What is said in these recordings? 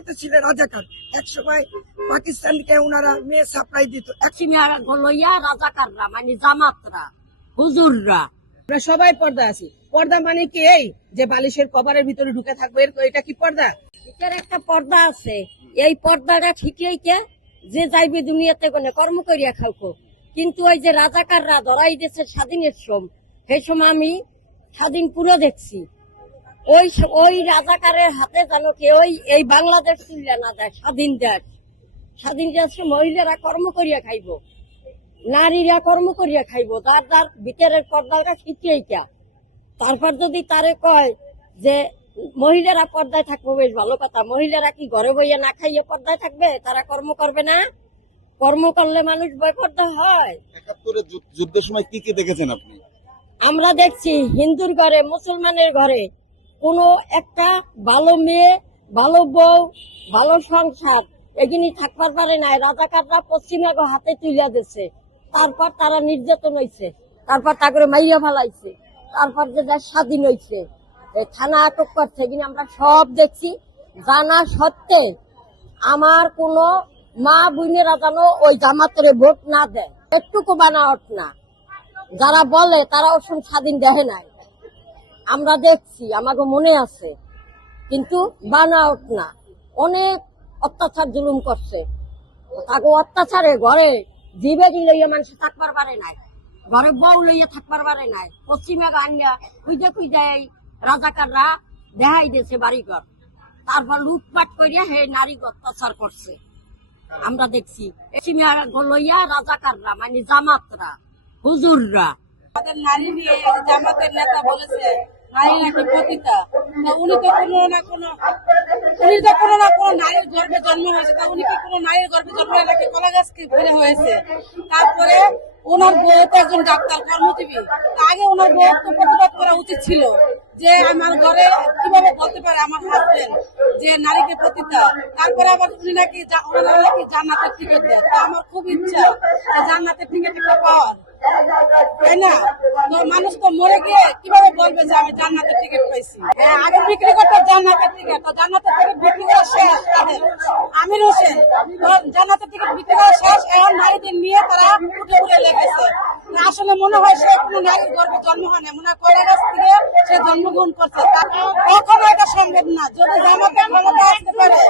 ওনারাই তো ছিলেন রাজাকার। এক সময় পাকিস্তানকে ওনারা মেয়ে সাপ্লাই দিত। লইয়া রাজাকাররা মানে জামাতরা হুজুররা আমরা সবাই পর্দা আছি। পর্দা মানে কি এই যে বালিশের কভারের ভিতরে ঢুকে থাকবে এটা কি পর্দা? এটার একটা পর্দা আছে। এই পর্দাটা ঠিকই কে যে যাইবে দুনিয়াতে কোনে কর্ম করিয়া খাওকো, কিন্তু ওই যে রাজাকাররা ধরাই দিয়েছে স্বাধীনের শ্রম, সেই সময় আমি স্বাধীন পুরো দেখছি। ওই রাজাকারের হাতে জানো কি ওই এই বাংলাদেশ তুলে না যায়। স্বাধীন দেশে মহিলারা কর্ম করিয়া খাইব, নারীরা কর্ম করিয়া খাইব, যার যার ভিতরের পর্দাটা শিখিয়ে কা। তারপর যদি তারে কয় যে মহিলারা পর্দায় থাকবো, বেশ ভালো কথা। মহিলারা কি ঘরে বইয়া না খাইয়ে পর্দায় থাকবে? তারা কর্ম করবে না? কর্ম করলে মানুষ পর্দা হয়। ৭১-এর যুদ্ধের সময় কি কি দেখেছেন আপনি? আমরা দেখছি হিন্দুর ঘরে, মুসলমানের ঘরে কোনো একটা ভালো মেয়ে, ভালো বউ, ভালো সংসার এগুলি থাকবার পারে নাই। রাজাকাররা পশ্চিমবঙ্গ হাতে তুলে দিচ্ছে, তারপর তারা নির্যাতন হয়েছে, তারপর তারপরে মাইয়া ফেলাইছে, তারপর যে দেশ স্বাধীন হয়েছে, থানা আটক করছে, এগুলি আমরা সব দেখছি। জানা সত্ত্বে আমার কোনো মা বোনেরা যেন ওই জামাতের ভোট না দেয়, একটুকু বানাওয়াট না। যারা বলে তারা অসম স্বাধীন দেয় নাই, আমরা দেখছি, আমাকে মনে আছে, কিন্তু বানাওয়াট না। অনেক অত্যাচার জুলুম করছে, তাকে অত্যাচারে ঘরে জিবে লইয়া মানুষ থাকবার পারে নাই, ঘরে বউ লইয়া থাকবার পারে নাই। পশ্চিমে গানিয়া খুঁজে খুঁজে রাজাকাররা দেখাই দিয়েছে বাড়িঘর, তারপর লুটপাট করিয়া হে নারী অত্যাচার করছে, আমরা দেখছি। লইয়া রাজাকাররা মানে জামাতরা হুজুররা আমাদের নারী নিয়ে জামাতের নেতা বলেছে নারী নাকি পতিতা। উনি তো কোনো না কোনো নারীর গর্ভে জন্ম হয়েছে, তা উনি কি কোনো নারীর গর্ভে জন্ম নাকি কলা গাছকে ঘুরে হয়েছে? তারপরে ওনার বউ তো একজন ডাক্তার, কর্মজীবী। আগে ওনার বউ তো প্রতিবাদ করা উচিত ছিল যে আমার ঘরে কিভাবে বলতে পারে আমার হাজবেন্ড যে নারীকে পতিতা। তারপরে আবার উনি নাকি ওনারা নাকি জান্নাতের টিকিট দেয়। তা আমার খুব ইচ্ছা জান্নাতের টিকিট পাওয়ার, তাই না? তো মানুষ তো মরে গিয়ে কিভাবে বলবে যে আমি জান্নাতের টিকিট পাইছি? আগে বিক্রি করতে জান্নাতের টিকিট, তো জান্নাতের টিকিট বিক্রি করা শেষ তাদের। আমির হোসেন জান্নাতের টিকিট বিক্রি করা শেষ, এখন নারীদের নিয়ে তারা উঠে উঠে লেগেছে। আসলে মনে হয় সে কোনো নারীর গর্ভে জন্ম হয় না, মনে হয় কয়লা গাছ থেকে সে জন্মগ্রহণ করছে। কখনো এটা সম্ভব না। যদি জামাতের ক্ষমতা আসতে পারে,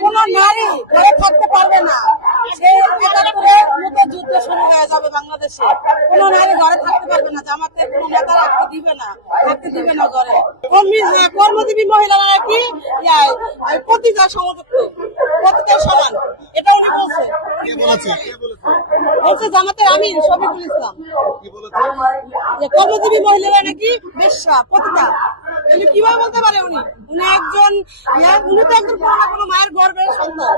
কোন নারী ঘরে থাকতে পারবে না। সে একাত্তরে মতো যুদ্ধ শুরু হয়ে যাবে বাংলাদেশে, কোন নারী ঘরে থাকতে পারবে না। জামাতের কোন নেতা রাখতে দিবে না ঘরে। কর্মজীবী মহিলারা নাকি পতিতার সমতুল্য, পতিতার সমান, এটা উনি বলছে। বলছে জামাতের আমির শফিকুল ইসলাম, কর্মজীবী মহিলারা নাকি বেশ্যা, পতিতা। উনি কিভাবে বলতে পারে? উনি একজন উনি তো একজন কোনো মায়ের গর্ভের সন্তান,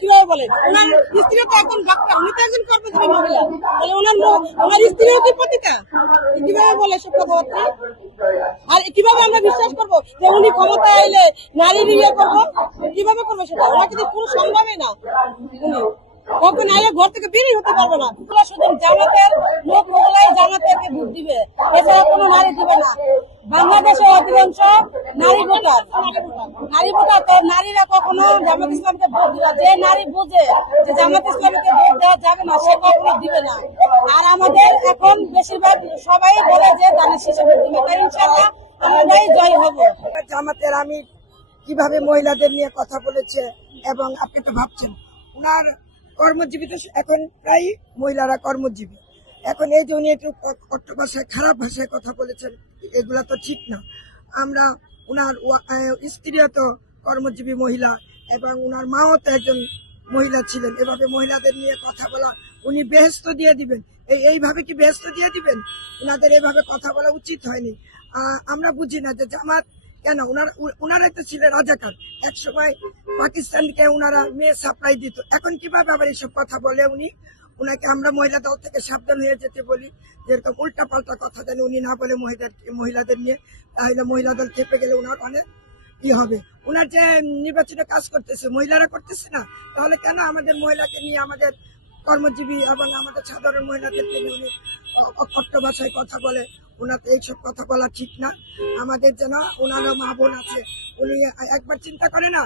কিভাবে বলেন? ওনার স্ত্রী তো একজন ডাক্তার, উনি তো একজন কর্মজীবী মহিলা, তাহলে ওনার স্ত্রীও কি পতিতা? কিভাবে বলে সব কথাবার্তা? আর কিভাবে আমরা বিশ্বাস করবো যে উনি ক্ষমতায় এলে নারীর ইয়ে করবো? কিভাবে করবো সেটা? ওনাকে তো পুরো সম্ভবই না। উনি কখন আইলে ঘর থেকে বেরিয়ে হতে পারবে না। শুধু জামাতের লোক মহিলাই জামাতেরকে ভোট দিবে, এছাড়া কোনো নারী দিবে না। বাংলাদেশের অধিকাংশ নারী ভোটার, তো নারীরা কখনো জামাত ইসলামকে ভোট দিবে। যে নারী বুঝে যে জামাত ইসলামকে ভোট দেওয়া যাবে না, সে কখনো দিবে না। আর আমাদের এখন বেশিরভাগ সবাই বলে যে দানের শীষে ভোট দিবে, তাই ইনশাআল্লাহ আমরাই জয় হব। জামাতের আমির কিভাবে মহিলাদের নিয়ে কথা বলেছে, এবং আপনি তো ভাবছেন ওনার কর্মজীবী, তো এখন প্রায় মহিলারা কর্মজীবী। এখন এই যে উনি একটু কট্ট ভাষায়, খারাপ ভাষায় কথা বলেছেন, এগুলা তো ঠিক না। আমরা ওনার স্ত্রীও তো কর্মজীবী মহিলা, এবং ওনার মাও তো একজন মহিলা ছিলেন। এভাবে মহিলাদের নিয়ে কথা বলা, উনি বেহেশত দিয়ে দিবেন? এইভাবে কি বেহেশত দিয়ে দিবেন? ওনাদের এইভাবে কথা বলা উচিত হয়নি। আমরা বুঝি না যে জামাত কেন, ওনারাই তো ছিলেন রাজাকার। এক সময় পাকিস্তানকে ওনারা মেয়ে সাপ্লাই দিত, এখন কিভাবে আবার এইসব কথা বলে উনি? ওনাকে আমরা মহিলা দল থেকে সাবধান হয়ে যেতে বলি, যেরকম উল্টা পাল্টা কথা যেন উনি না বলে মহিলাদের নিয়ে, তাহলে মহিলা দল চেপে গেলে ওনার অনেক কি হবে। ওনার যে নির্বাচনে কাজ করতেছে মহিলারা করতেছে না, তাহলে কেন আমাদের মহিলাকে নিয়ে, আমাদের কর্মজীবী এবং আমাদের সাধারণ মহিলাদেরকে নিয়ে উনি অকট্ট ভাষায় কথা বলে? ওনার এইসব কথা বলা ঠিক না। আমাদের যেন ওনারও মা বোন আছে, উনি একবার চিন্তা করে না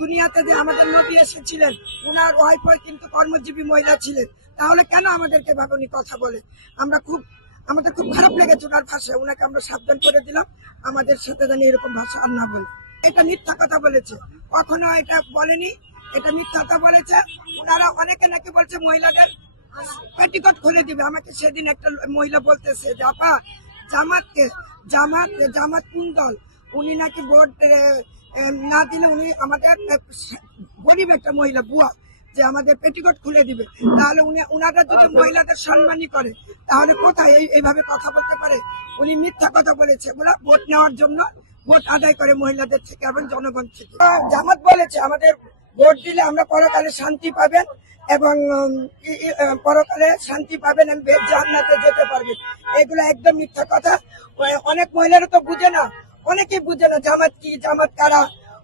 দুনিয়াতে যে আমাদের নবী এসেছিলেন, উনার ওয়াইফ কিন্তু কর্মজীবী মহিলা ছিলেন, তাহলে কেন আমাদেরকে ভাবে উনি কথা বলে? আমাদের খুব খারাপ লেগেছে ওনার ভাষায়, ওনাকে আমরা সাবধান করে দিলাম আমাদের সাথে যেন এরকম ভাষা আর না বলে। এটা মিথ্যা কথা বলেছে, কখনো এটা বলেনি, এটা মিথ্যা কথা বলেছে। ওনারা অনেকে নাকি বলছে মহিলাদের পেটিকোট খুলে দিবে। আমাকে সেদিন একটা মহিলা বলতেছে যে আপা, জামাত কোন দল? উনি নাকি ভোট না দিলে উনি আমাদের গরিব একটা মহিলা বুয়া, যে আমাদের পেটিকোট খুলে দিবে। তাহলে উনারা যদি মহিলাদের সম্মানই করে, তাহলে কোথায় এইভাবে কথা বলতে পারে? উনি মিথ্যা কথা বলেছে, ওরা ভোট নেওয়ার জন্য ভোট আদায় করে মহিলাদের থেকে এবং জনগণ থেকে। জামাত বলেছে আমাদের ভোট দিলে আমরা পরকালে শান্তি পাবেন এবং পরকালে শান্তি পাবেন এবং জান্নাতে যেতে পারবেন। এগুলো একদম মিথ্যা কথা। অনেক মহিলারা তো বুঝে না, অনেকেই বুঝে না জামাত কি, জামাত কারা।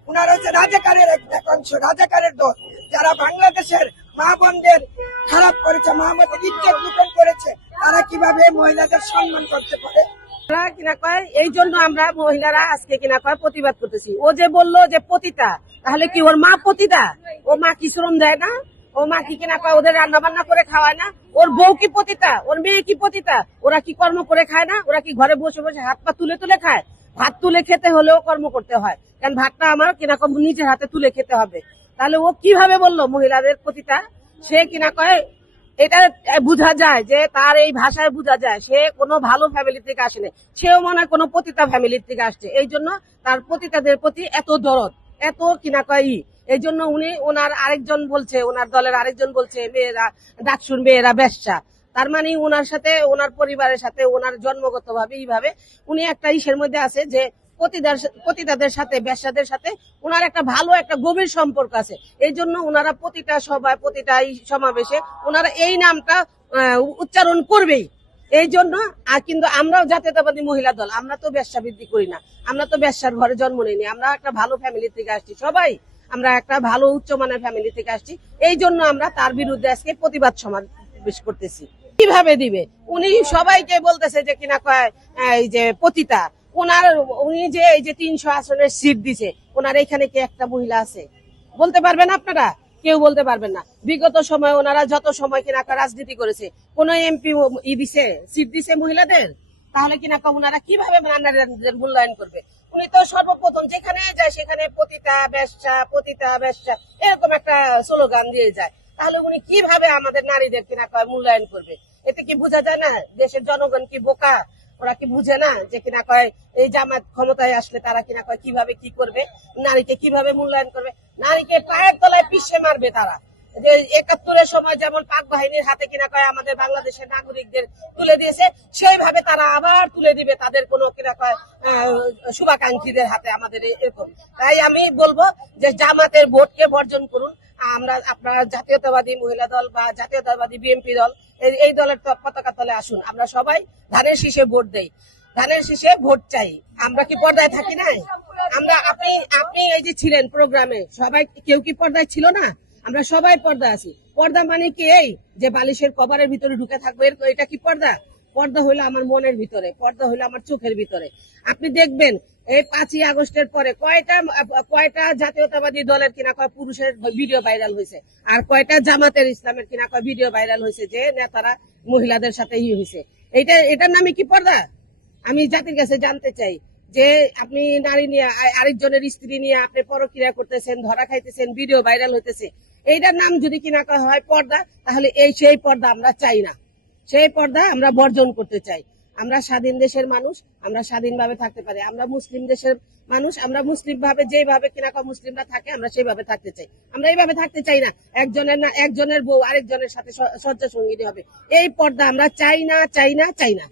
ওনারা হচ্ছে রাজাকারের একটা অংশ, রাজাকারের দল, যারা বাংলাদেশের মা বোনদের খারাপ করেছে, মা বোনদের ইজ্জত লুটন করেছে। তারা কিভাবে মহিলাদের সম্মান করতে পারে? কিনা কয় এই জন্য আমরা মহিলারা আজকে কিনা কয় প্রতিবাদ করতেছি। ও যে বললো যে পতিতা, তাহলে কি ওর মা পতিতা? ও মা কি শ্রম দেয় না? ও মা কি কিনা কয় ওদের রান্না বান্না করে খাওয়ায় না? ওর বউ কি পতিতা? ওর মেয়ে কি পতিতা? ওরা কি কর্ম করে খায় না? ওরা কি ঘরে বসে বসে হাত পা তুলে তুলে খায়? ভাত তুলে খেতে হলেও কর্ম করতে হয়, কারণ ভাতটা আমার কিনা কয় নিজের হাতে তুলে খেতে হবে। তাহলে ও কিভাবে বললো মহিলাদের পতিতা? সে কিনা কয় এটা বোঝা যায় যে তার এই ভাষায় বোঝা যায় সে কোনো ভালো ফ্যামিলি থেকে আসেনি, সেও মনে হয় কোনো পতিতা ফ্যামিলির থেকে আসছে। এই জন্য তার পতিতাদের প্রতি এত দরদ, এত কিনা কয় এই জন্য উনি ওনার আরেকজন বলছে, ওনার দলের আরেকজন বলছে মেয়েরা ডাকসুর, মেয়েরা বেশ্যা। তার মানে ওনার সাথে, ওনার পরিবারের সাথে, ওনার জন্মগত ভাবে এইভাবে উনি একটা ইসের মধ্যে আছে যে পতিতাদের সাথে, বেশ্যাদের সাথে ওনার একটা ভালো একটা গভীর সম্পর্ক আছে। এই জন্য ওনারা প্রতিটা সভায়, প্রতিটা সমাবেশে ওনারা এই নামটা উচ্চারণ করবেই। এই জন্য কিন্তু আমরাও জাতীয়তাবাদী মহিলা দল, আমরা তো বেশ্যাবৃত্তি করি না, আমরা তো বেশ্যার ঘরে জন্ম নিইনি, আমরা একটা ভালো ফ্যামিলি থেকে আসছি। সবাই আমরা একটা ভালো উচ্চমানের ফ্যামিলি থেকে আসছি। এই জন্য আমরা তার বিরুদ্ধে আজকে প্রতিবাদ সমাবেশ করতেছি। কিভাবে দিবে? উনি সবাইকে বলতেছে যে কিনা কয় এই যে পতিতা। উনি যে এই যে 300 আসনের সিট দিছে, ওনার এখানে কি একটা মহিলা আছে? বলতে পারবেন আপনারা? কেউ বলতে পারবেন না। বিগত সময় ওনারা যত সময় কিনা রাজনীতি করেছে, কোন এমপি দিছে, সিট দিছে মহিলাদের? তাহলে কিনা ওনারা কিভাবে নারীদের মূল্যায়ন করবে? উনি তো সর্বপ্রথম যেখানে যায় সেখানে পতিতা বেশ্যা এরকম একটা স্লোগান দিয়ে যায়। তাহলে উনি কিভাবে আমাদের নারীদের কিনা মূল্যায়ন করবে? এতে কি বোঝা যায় না দেশের জনগণ কি বোকা? ওরা কি বুঝে না যে কিনা কয় এই জামাত ক্ষমতায় আসলে তারা কিনা কয় কিভাবে কি করবে, নারীকে কিভাবে মূল্যায়ন করবে, নারীকে পায়ের তলায় পিষে মারবে তারা। যে 71-এর সময় যেমন পাক বাহিনীর হাতে কিনা কয় আমাদের বাংলাদেশের নাগরিকদের তুলে দিয়েছে, সেইভাবে তারা আবার তুলে দিবে তাদের কোনো কিনা কয় শুভাকাঙ্ক্ষীদের হাতে আমাদের এরকম। তাই আমি বলবো যে জামাতের ভোটকে বর্জন করুন। আপনারা জাতীয়তাবাদী মহিলা দল বা জাতীয়তাবাদী বিএনপি দল, এই দলের পতাকা তলে আসুন। আমরা সবাই ধানের শীষে ভোট দেই, ধানের শীষে ভোট চাই। আমরা কি পর্দায় থাকি নাই? আপনি এই যে ছিলেন প্রোগ্রামে, সবাই কেউ কি পর্দায় ছিল না? আমরা সবাই পর্দা আছি। পর্দা মানে কি এই যে বালিশের কভারের ভিতরে ঢুকে থাকবো, এটা কি পর্দা? পর্দা হইলো আমার মনের ভিতরে, পর্দা হইলো আমার চোখের ভিতরে। আপনি দেখবেন এই 5ই আগস্টের পরে কয়টা জাতীয়তাবাদী দলের কিনা কয় পুরুষের ভিডিও ভাইরাল হয়েছে, আর কয়টা জামাতের ইসলামের কিনা কয় ভিডিও ভাইরাল হয়েছে যে নেতারা মহিলাদের সাথে হয়েছে। এটার নামে কি পর্দা? আমি জাতির কাছে জানতে চাই যে আপনি নারী নিয়ে, আরেকজনের স্ত্রী নিয়ে আপনি পরক্রিয়া করতেছেন, ধরা খাইতেছেন, ভিডিও ভাইরাল হইতেছে, এইটার নাম যদি কিনা হয় পর্দা, তাহলে সেই পর্দা আমরা চাই না, সেই পর্দা আমরা বর্জন করতে চাই। আমরা স্বাধীন দেশের মানুষ, আমরা স্বাধীনভাবে থাকতে পারি। আমরা মুসলিম দেশের মানুষ, আমরা মুসলিম ভাবে যেভাবে কিনা মুসলিমরা থাকে আমরা সেইভাবে থাকতে চাই। আমরা এইভাবে থাকতে চাই না একজনের বউ আরেকজনের সাথে শয্যা সঙ্গিনী হবে। এই পর্দা আমরা চাই না।